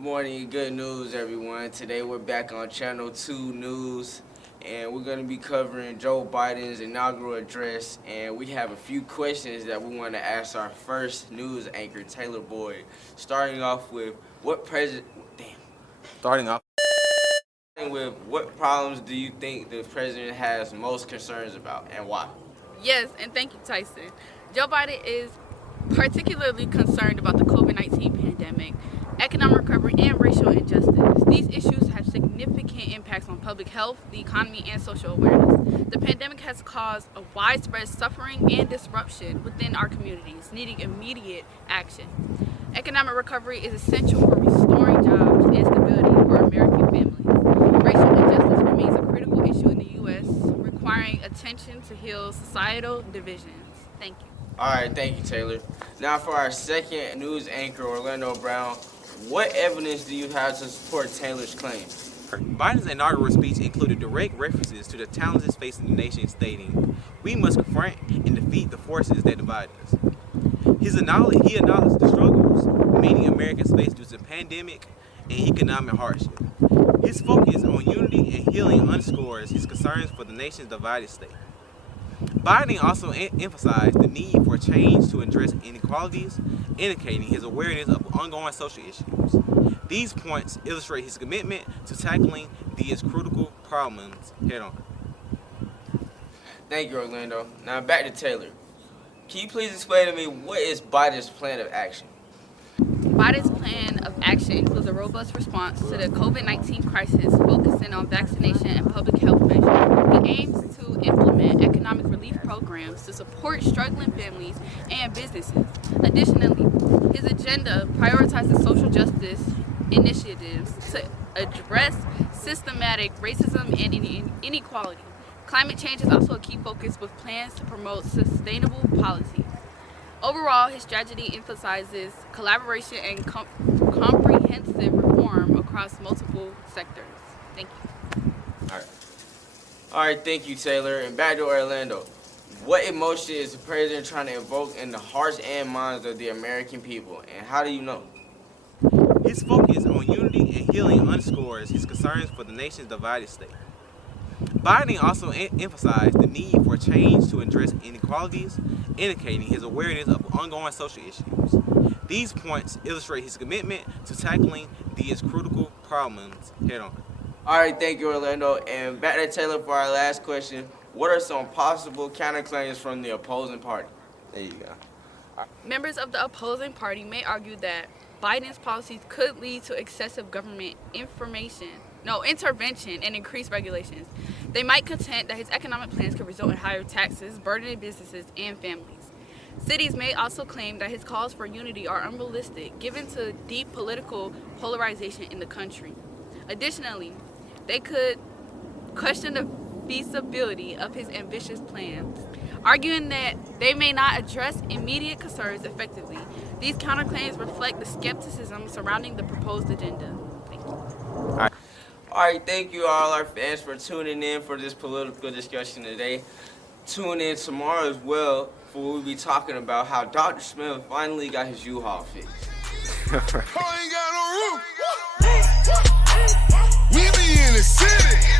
Good morning, good news, everyone. Today we're back on Channel 2 News, and we're going to be covering Joe Biden's inaugural address, and we have a few questions that we want to ask our first news anchor, Taylor Boyd. Starting off with, what problems do you think the president has most concerns about, and why? Yes, and thank you, Tyson. Joe Biden is particularly concerned about the COVID-19 pandemic, economic recovery, and racial injustice. These issues have significant impacts on public health, the economy, and social awareness. The pandemic has caused a widespread suffering and disruption within our communities, needing immediate action. Economic recovery is essential for restoring jobs and stability for American families. Racial injustice remains a critical issue in the U.S., requiring attention to heal societal divisions. Thank you. All right, thank you, Taylor. Now for our second news anchor, Orlando Brown, what evidence do you have to support Taylor's claims? Biden's inaugural speech included direct references to the challenges facing the nation, stating, "We must confront and defeat the forces that divide us." He acknowledged the struggles many Americans face due to the pandemic and economic hardship. His focus on unity and healing underscores his concerns for the nation's divided state. Biden also emphasized the need for change to address inequalities, indicating his awareness of ongoing social issues. These points illustrate his commitment to tackling these critical problems head-on. Thank you, Orlando. Now back to Taylor. Can you please explain to me what is Biden's plan of action? Biden's plan of action includes a robust response to the COVID-19 crisis, focusing on vaccination and public health measures. He aims to implement economic relief programs to support struggling families and businesses. Additionally, his agenda prioritizes social justice initiatives to address systematic racism and inequality. Climate change is also a key focus, with plans to promote sustainable policies. Overall, his strategy emphasizes collaboration and comprehensive reform across multiple sectors. Thank you. All right, thank you, Taylor. And back to Orlando. What emotion is the president trying to evoke in the hearts and minds of the American people, and how do you know? His focus on unity and healing underscores his concerns for the nation's divided state. Biden also emphasized the need for change to address inequalities, indicating his awareness of ongoing social issues. These points illustrate his commitment to tackling these critical problems head-on. All right, thank you, Orlando. And back to Taylor for our last question. What are some possible counterclaims from the opposing party? There you go. Members of the opposing party may argue that Biden's policies could lead to excessive government intervention and increased regulations. They might contend that his economic plans could result in higher taxes, burdening businesses and families. Cities may also claim that his calls for unity are unrealistic, given to deep political polarization in the country. Additionally, they could question the feasibility of his ambitious plans, arguing that they may not address immediate concerns effectively. These counterclaims reflect the skepticism surrounding the proposed agenda. Thank you. All right, thank you all our fans for tuning in for this political discussion today. Tune in tomorrow as well, for we'll be talking about how Dr. Smith finally got his U-Haul fixed. We be in the city.